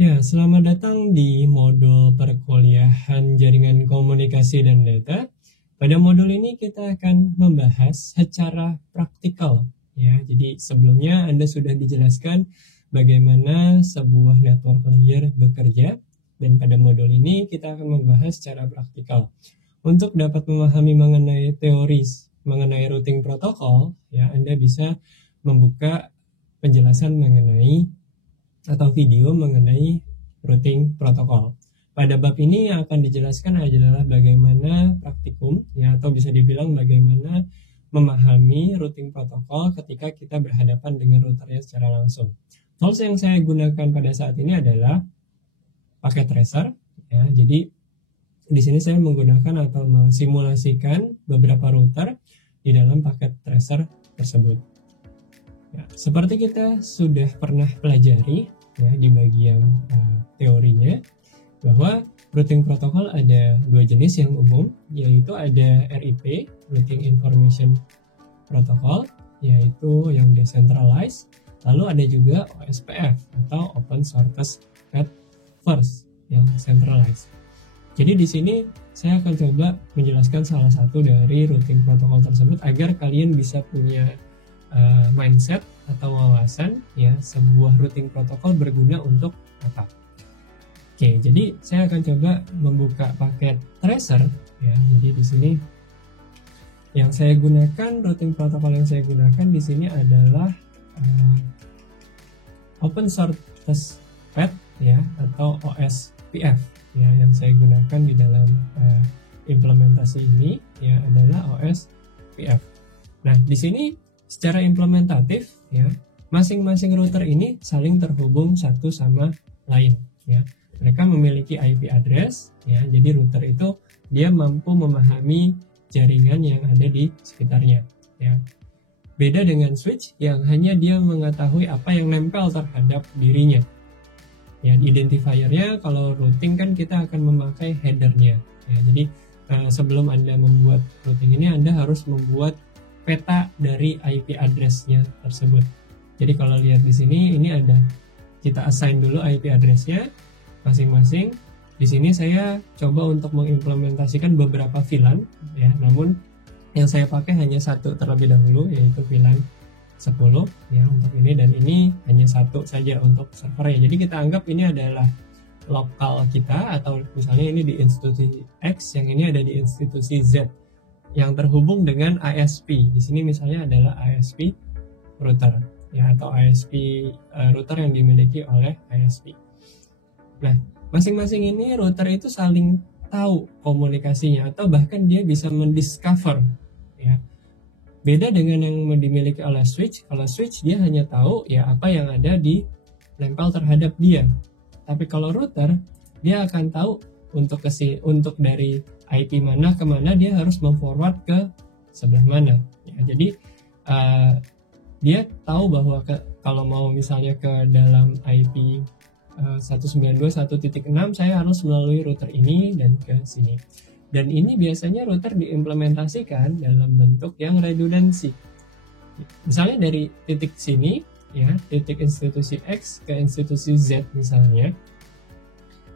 Ya, selamat datang di modul perkuliahan jaringan komunikasi dan data. Pada modul ini kita akan membahas secara praktikal. Ya, jadi sebelumnya Anda sudah dijelaskan bagaimana sebuah network layer bekerja, dan pada modul ini kita akan membahas secara praktikal. Untuk dapat memahami mengenai teori mengenai routing protokol, ya Anda bisa membuka penjelasan mengenai atau video mengenai routing protokol. Pada bab ini yang akan dijelaskan adalah bagaimana praktikum, ya, atau bisa dibilang bagaimana memahami routing protokol ketika kita berhadapan dengan routernya secara langsung. Tools yang saya gunakan pada saat ini adalah paket tracer, ya. Jadi di sini saya menggunakan atau mensimulasikan beberapa router di dalam paket tracer tersebut. Ya, seperti kita sudah pernah pelajari, ya, di bagian teorinya, bahwa routing protokol ada dua jenis yang umum, yaitu ada RIP, Routing Information Protocol, yaitu yang decentralized, lalu ada juga OSPF atau Open Shortest Path First yang centralized. Jadi di sini saya akan coba menjelaskan salah satu dari routing protokol tersebut agar kalian bisa punya mindset atau wawasan, ya, sebuah routing protokol berguna untuk apa. Oke, jadi saya akan coba membuka paket tracer, ya. Jadi di sini yang saya gunakan, routing protokol yang saya gunakan di sini adalah Open Shortest Path, ya, atau OSPF, ya, yang saya gunakan di dalam implementasi ini, ya, adalah OSPF. Nah, di sini secara implementatif, ya, masing-masing router ini saling terhubung satu sama lain, ya. Mereka memiliki IP address, ya. Jadi router itu dia mampu memahami jaringan yang ada di sekitarnya, ya. Beda dengan switch yang hanya dia mengetahui apa yang nempel terhadap dirinya. Ya, identifiernya kalau routing kan kita akan memakai headernya, ya. Jadi sebelum Anda membuat routing ini, Anda harus membuat peta dari IP address-nya tersebut. Jadi kalau lihat di sini, ini ada, kita assign dulu IP address-nya masing-masing. Di sini saya coba untuk mengimplementasikan beberapa VLAN, ya, namun yang saya pakai hanya satu terlebih dahulu, yaitu VLAN 10, ya, untuk ini, dan ini hanya satu saja untuk servernya. Jadi kita anggap ini adalah lokal kita, atau misalnya ini di institusi X, yang ini ada di institusi Z yang terhubung dengan ISP. Di sini misalnya adalah ISP router, ya, atau ISP router yang dimiliki oleh ISP. Nah, masing-masing ini router itu saling tahu komunikasinya, atau bahkan dia bisa mendiscover, ya. Beda dengan yang dimiliki oleh switch. Kalau switch dia hanya tahu, ya, apa yang ada di nempel terhadap dia. Tapi kalau router dia akan tahu untuk dari IP mana ke mana dia harus memforward ke sebelah mana, ya. Jadi dia tahu bahwa kalau mau misalnya ke dalam IP 192.1.6 saya harus melalui router ini dan ke sini. Dan ini biasanya router diimplementasikan dalam bentuk yang redundancy. Misalnya dari titik sini, ya, titik institusi X ke institusi Z misalnya,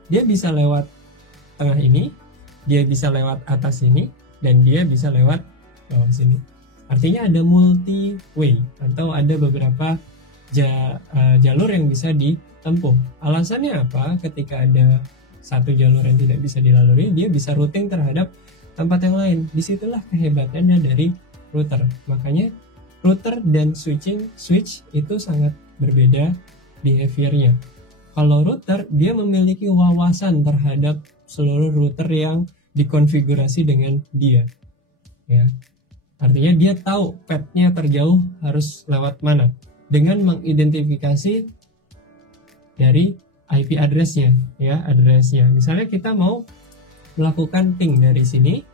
dia bisa lewat tengah ini, dia bisa lewat atas ini, dan dia bisa lewat bawah sini. Artinya ada multi way, atau ada beberapa jalur yang bisa ditempuh. Alasannya apa? Ketika ada satu jalur yang tidak bisa dilalui, dia bisa routing terhadap tempat yang lain. Disitulah kehebatannya dari router. Makanya router dan switch itu sangat berbeda behaviornya. Kalau router, dia memiliki wawasan terhadap seluruh router yang dikonfigurasi dengan dia, ya. Artinya dia tahu path-nya terjauh harus lewat mana dengan mengidentifikasi dari IP address-nya, ya, address-nya. Misalnya kita mau melakukan ping dari sini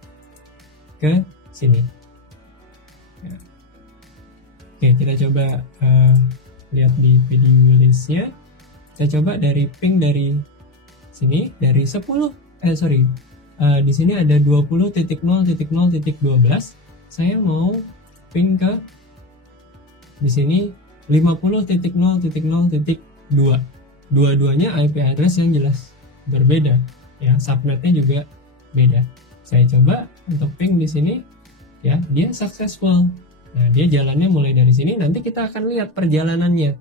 ke sini, ya. Oke, kita coba lihat di video list-nya. Saya coba dari ping dari sini, dari 10, di sini ada 20.0.0.12. Saya mau ping ke di sini 50.0.0.2. dua-duanya IP address yang jelas berbeda, ya, subnetnya juga beda. Saya coba untuk ping di sini, ya, dia successful. Nah, dia jalannya mulai dari sini, nanti kita akan lihat perjalanannya,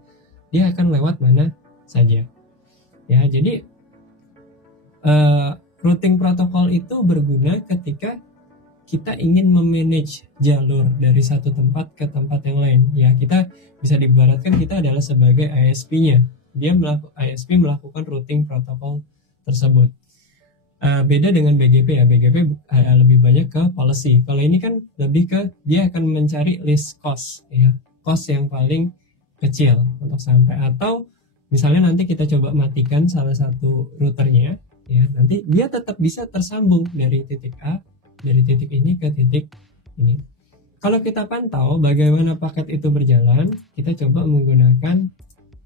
dia akan lewat mana saja. Ya, jadi routing protokol itu berguna ketika kita ingin memanage jalur dari satu tempat ke tempat yang lain. Ya, kita bisa diibaratkan kita adalah sebagai ISP-nya. ISP melakukan routing protokol tersebut. Beda dengan BGP ya. BGP lebih banyak ke policy. Kalau ini kan lebih ke dia akan mencari least cost, ya, cost yang paling kecil untuk sampai. Atau misalnya nanti kita coba matikan salah satu routernya, ya, nanti dia tetap bisa tersambung dari titik A, dari titik ini ke titik ini. Kalau kita pantau bagaimana paket itu berjalan, kita coba menggunakan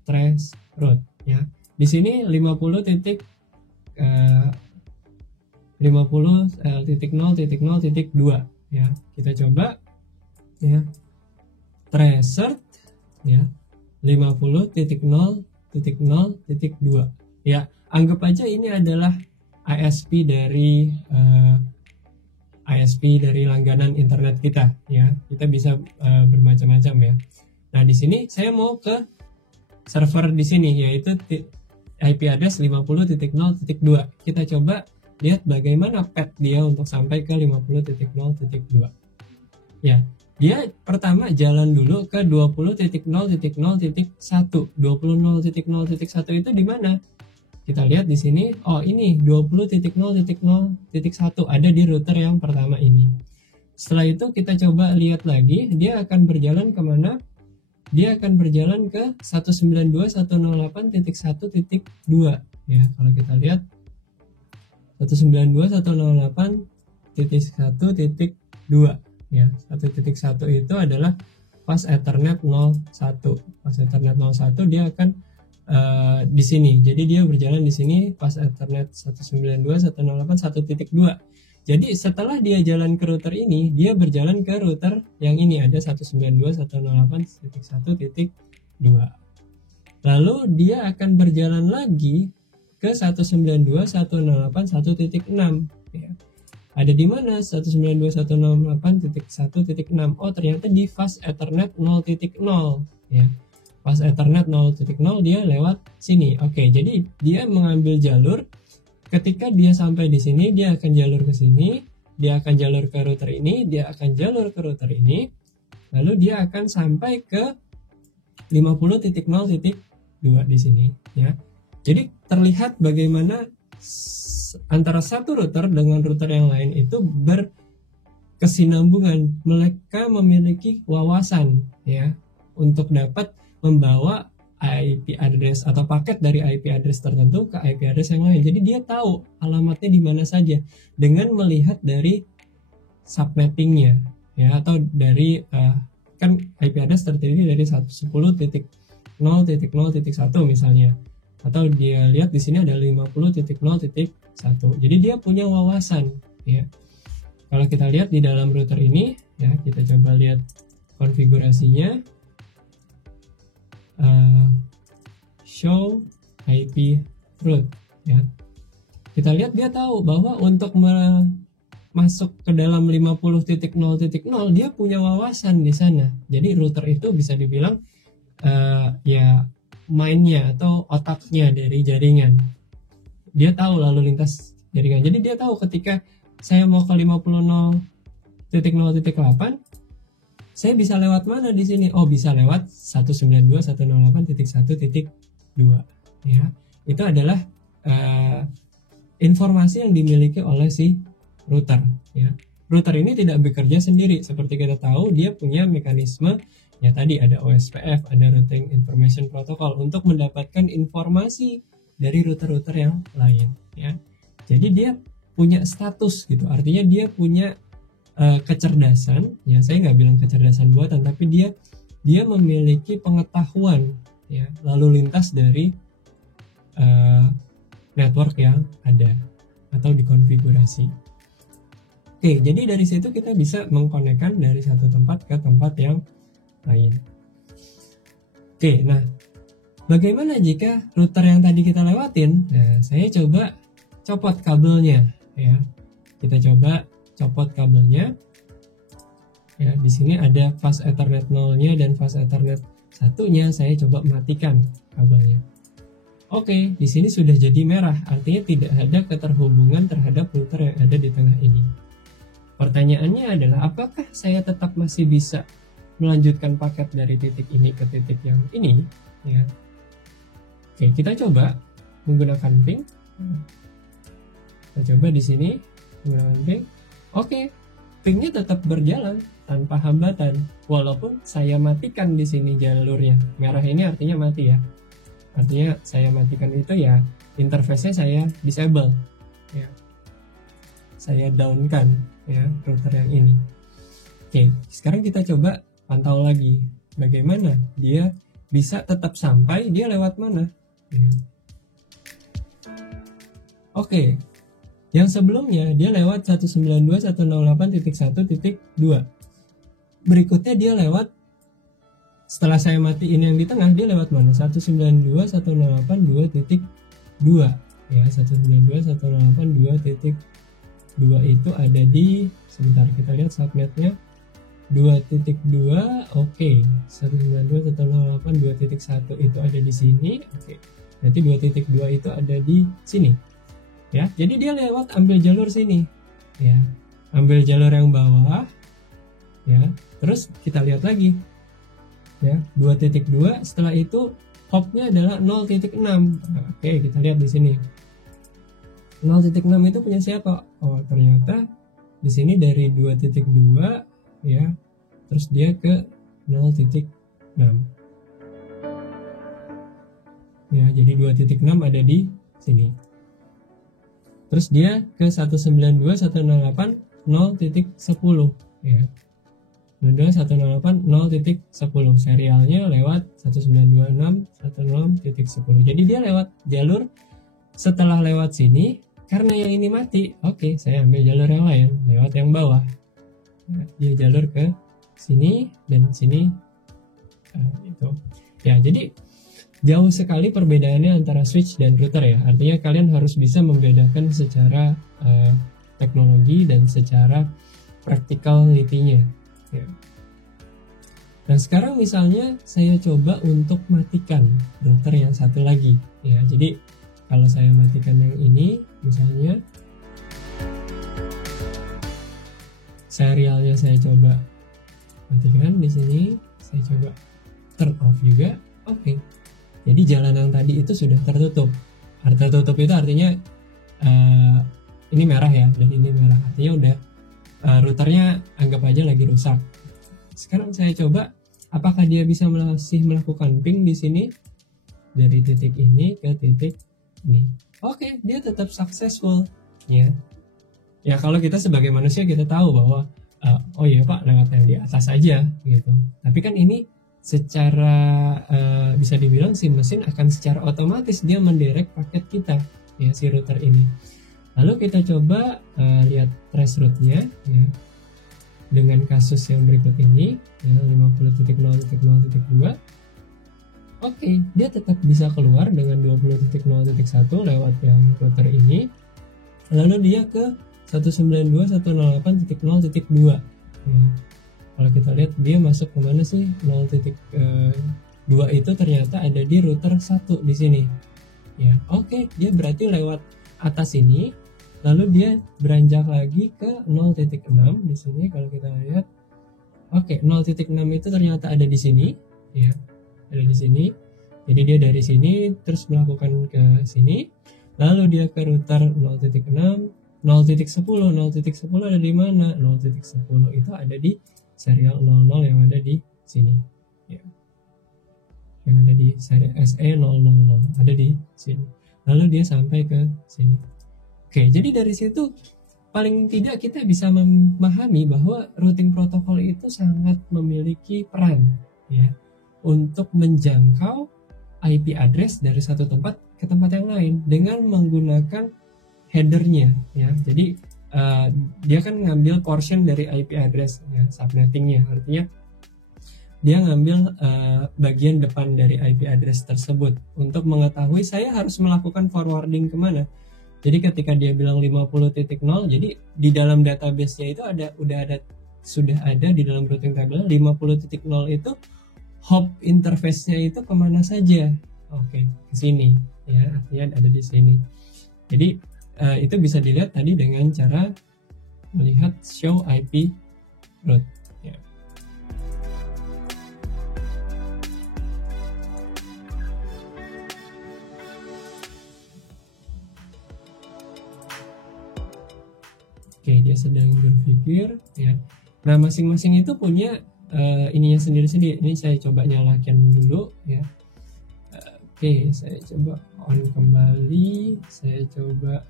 trace route, ya. Di sini 50.0.0.2, ya. Kita coba, ya, tracer, ya, 50.0.0.2, ya. Anggap aja ini adalah ISP dari langganan internet kita, ya. Kita bisa bermacam-macam, ya. Nah, di sini saya mau ke server di sini, yaitu IP address 50.0.2. Kita coba lihat bagaimana path dia untuk sampai ke 50.0.2. Ya, dia pertama jalan dulu ke 20.0.0.1. 20.0.0.1 itu di mana? Kita lihat di sini, oh ini 20.0.0.1 ada di router yang pertama ini. Setelah itu kita coba lihat lagi, dia akan berjalan kemana? Dia akan berjalan ke 192.108.1.2, ya. Kalau kita lihat 192.108.1.2, ya. 1.1 itu adalah fast Ethernet 01. Fast Ethernet 01 dia akan di sini. Jadi dia berjalan di sini pas Ethernet 192.168.1.2. Jadi setelah dia jalan ke router ini, dia berjalan ke router yang ini ada 192.168.1.2. Lalu dia akan berjalan lagi ke 192.168.1.6, ya. Ada di mana 192.168.1.6? Oh, ternyata di fast Ethernet 0.0, ya. Pas Ethernet 0.0 dia lewat sini. Oke, jadi dia mengambil jalur. Ketika dia sampai di sini, dia akan jalur ke sini, dia akan jalur ke router ini, dia akan jalur ke router ini, lalu dia akan sampai ke 50.0.2 di sini, ya. Jadi terlihat bagaimana antara satu router dengan router yang lain itu berkesinambungan. Mereka memiliki wawasan, ya, untuk dapat membawa IP address atau paket dari IP address tertentu ke IP address yang lain. Jadi dia tahu alamatnya di mana saja dengan melihat dari subnettingnya, ya, atau dari kan IP address terdiri dari 10.0.0.1 misalnya, atau dia lihat di sini ada 50.0.1. Jadi dia punya wawasan, ya. Kalau kita lihat di dalam router ini, ya, kita coba lihat konfigurasinya. Show IP route, ya. Kita lihat dia tahu bahwa untuk masuk ke dalam 50.0.0 dia punya wawasan di sana. Jadi router itu bisa dibilang ya mainnya atau otaknya dari jaringan. Dia tahu lalu lintas jaringan. Jadi dia tahu ketika saya mau ke 50.0.8 saya bisa lewat mana di sini? Oh, bisa lewat 192.168.1.2, ya. Itu adalah informasi yang dimiliki oleh si router, ya. Router ini tidak bekerja sendiri. Seperti kita tahu, dia punya mekanisme, ya, tadi ada OSPF, ada Routing Information Protocol untuk mendapatkan informasi dari router-router yang lain, ya. Jadi dia punya status gitu. Artinya dia punya kecerdasan, ya, saya nggak bilang kecerdasan buatan, tapi dia memiliki pengetahuan, ya, lalu lintas dari network yang ada atau dikonfigurasi. Oke, jadi dari situ kita bisa mengkonekkan dari satu tempat ke tempat yang lain. Oke, nah bagaimana jika router yang tadi kita lewatin? Nah, saya coba copot kabelnya ya. Kita coba copot kabelnya. Ya, di sini ada fast Ethernet 0-nya dan fast Ethernet 1-nya. Saya coba matikan kabelnya. Oke, di sini sudah jadi merah, artinya tidak ada keterhubungan terhadap router yang ada di tengah ini. Pertanyaannya adalah, apakah saya tetap masih bisa melanjutkan paket dari titik ini ke titik yang ini? Ya. Oke, kita coba menggunakan ping. Kita coba di sini menggunakan ping. Oke, pingnya tetap berjalan tanpa hambatan, walaupun saya matikan di sini jalurnya. Merah ini artinya mati ya. Artinya saya matikan itu ya, interface-nya saya disable ya. Saya down-kan ya router yang ini. Oke, sekarang kita coba pantau lagi bagaimana dia bisa tetap sampai, dia lewat mana ya. Oke, yang sebelumnya dia lewat 192.168.1.2. Berikutnya dia lewat, setelah saya matiin yang di tengah, dia lewat mana? 192.168.2 ya. 192.168.2.2 itu ada di, sebentar kita lihat subnetnya 2.2. Oke, 192.168.2.1 itu ada di sini. Oke, berarti 2.2 itu ada di sini ya. Jadi dia lewat, ambil jalur sini ya, ambil jalur yang bawah ya. Terus kita lihat lagi ya, 2.2, setelah itu hopnya adalah 0.6. Oke, kita lihat di sini 0.6 itu punya siapa? Oh, ternyata di sini dari 2.2 ya, terus dia ke 0.6 ya, jadi 2.6 ada di sini. Terus dia ke 192.168.0.10 ya, 108.0.10, serialnya lewat 192.168.0.10. Jadi dia lewat jalur, setelah lewat sini, karena yang ini mati, oke, saya ambil jalur yang lain, lewat yang bawah. Nah, dia jalur ke sini dan sini itu. Ya, jadi jauh sekali perbedaannya antara switch dan router ya. Artinya kalian harus bisa membedakan secara teknologi dan secara practicality-nya. Ya. Nah, sekarang misalnya saya coba untuk matikan router yang satu lagi ya. Jadi kalau saya matikan yang ini misalnya, serialnya saya coba matikan di sini, saya coba turn off juga. Oke. Jadi jalan yang tadi itu sudah tertutup. Tertutup itu artinya ini merah ya, dan ini merah, artinya udah routernya anggap aja lagi rusak. Sekarang saya coba, apakah dia bisa masih melakukan ping di sini dari titik ini ke titik ini? Oke, dia tetap successful ya. Ya, kalau kita sebagai manusia kita tahu bahwa oh iya Pak, lewat yang di atas aja gitu. Tapi kan ini secara bisa dibilang si mesin akan secara otomatis dia mendirect paket kita ya, si router ini. Lalu kita coba lihat trace route-nya ya, dengan kasus yang berikut ini ya, 50.0.0.2. Oke, dia tetap bisa keluar dengan 20.0.1 lewat yang router ini. Lalu dia ke 192.168.0.2 ya. Kalau kita lihat dia masuk ke mana sih? 0.2 itu ternyata ada di router 1 di sini ya. Oke, dia berarti lewat atas ini, lalu dia beranjak lagi ke 0.6 di sini. Kalau kita lihat, oke, 0.6 itu ternyata ada di sini ya, ada di sini. Jadi dia dari sini terus melakukan ke sini, lalu dia ke router 0.6, 0.10 ada di mana? 0.10 itu ada di serial 00 yang ada di sini ya, yang ada di seri SE000 ada di sini. Lalu dia sampai ke sini. Oke, jadi dari situ paling tidak kita bisa memahami bahwa routing protokol itu sangat memiliki peran ya untuk menjangkau IP address dari satu tempat ke tempat yang lain dengan menggunakan headernya ya. Jadi dia kan ngambil portion dari IP address ya, subnettingnya, artinya dia ngambil bagian depan dari IP address tersebut untuk mengetahui saya harus melakukan forwarding kemana. Jadi ketika dia bilang 50.0, jadi di dalam database-nya itu sudah ada di dalam routing table 50.0 itu hop interface-nya itu kemana saja. Oke, ke sini ya, artinya ada di sini. Jadi itu bisa dilihat tadi dengan cara melihat show IP route. Oke, dia sedang berpikir ya. Nah, masing-masing itu punya ininya sendiri-sendiri. Ini saya coba nyalakan dulu ya. Oke, saya coba on kembali. Saya coba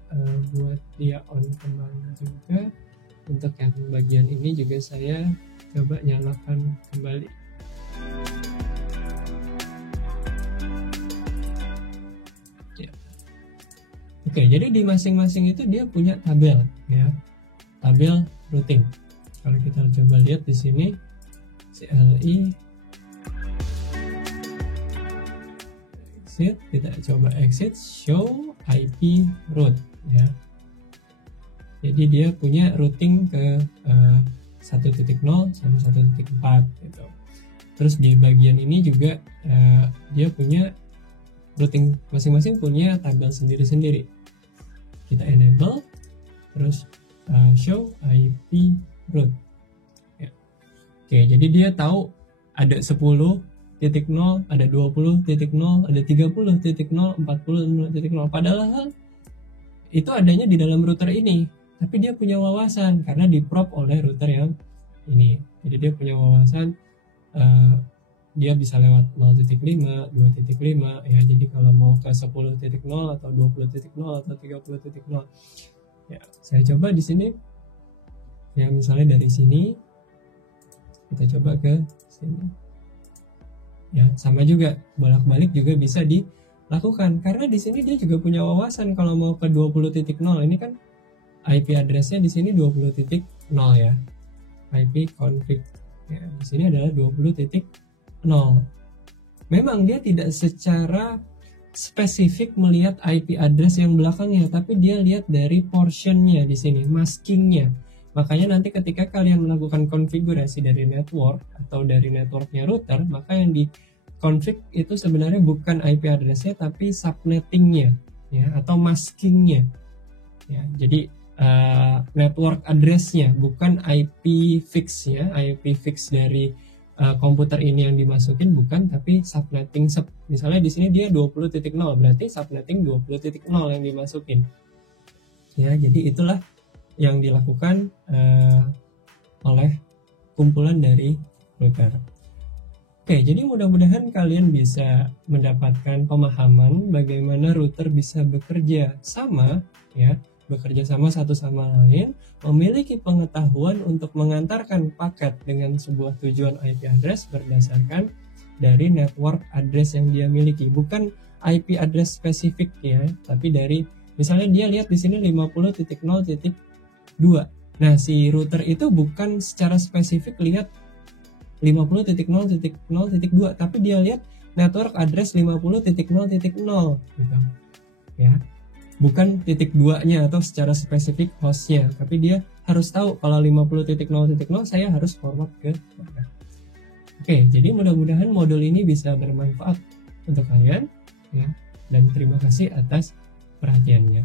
buat dia on kembali juga. Untuk yang bagian ini juga saya coba nyalakan kembali. Ya. Oke, jadi di masing-masing itu dia punya tabel ya. Tabel routing. Kalau kita coba lihat di sini CLI exit, kita coba exit show IP route ya. Jadi dia punya routing ke 1.0 sama 1.4 gitu. Terus di bagian ini juga dia punya routing, masing-masing punya tabel sendiri-sendiri. Kita enable terus show IP route ya. Oke, jadi dia tahu ada 10.0, ada 20.0, ada 30.0, 40.0. Padahal itu adanya di dalam router ini, tapi dia punya wawasan karena di-prop oleh router yang ini. Jadi dia punya wawasan, dia bisa lewat 0.5, 2.5 ya. Jadi kalau mau ke 10.0 atau 20.0 atau 30.0 ya, saya coba di sini ya, misalnya dari sini kita coba ke sini ya, sama juga bolak-balik juga bisa dilakukan karena di sini dia juga punya wawasan. Kalau mau ke 20.0 ini kan IP address-nya di sini 20.0 ya, IP config ya, di sini adalah 20.0. Memang dia tidak secara spesifik melihat IP address yang belakangnya, tapi dia lihat dari portionnya di sini, maskingnya. Makanya nanti ketika kalian melakukan konfigurasi dari network atau dari networknya router, maka yang di config itu sebenarnya bukan IP addressnya tapi subnettingnya ya, atau maskingnya ya. Jadi network addressnya bukan IP fix ya, IP fix dari komputer ini yang dimasukin bukan, tapi subnetting misalnya di sini dia 20.0 berarti subnetting 20.0 yang dimasukin ya. Jadi itulah yang dilakukan oleh kumpulan dari router. Oke, jadi mudah-mudahan kalian bisa mendapatkan pemahaman bagaimana router bisa bekerja sama ya, bekerja sama satu sama lain, memiliki pengetahuan untuk mengantarkan paket dengan sebuah tujuan IP address berdasarkan dari network address yang dia miliki, bukan IP address spesifik ya, tapi dari misalnya dia lihat di sini 50.0.2. Nah, si router itu bukan secara spesifik lihat 50.0.0.2, tapi dia lihat network address 50.0.0 gitu ya. Bukan titik 2-nya atau secara spesifik hostnya, tapi dia harus tahu kalau 50.0.0 saya harus forward ke mana. Oke, jadi mudah-mudahan modul ini bisa bermanfaat untuk kalian ya, dan terima kasih atas perhatiannya.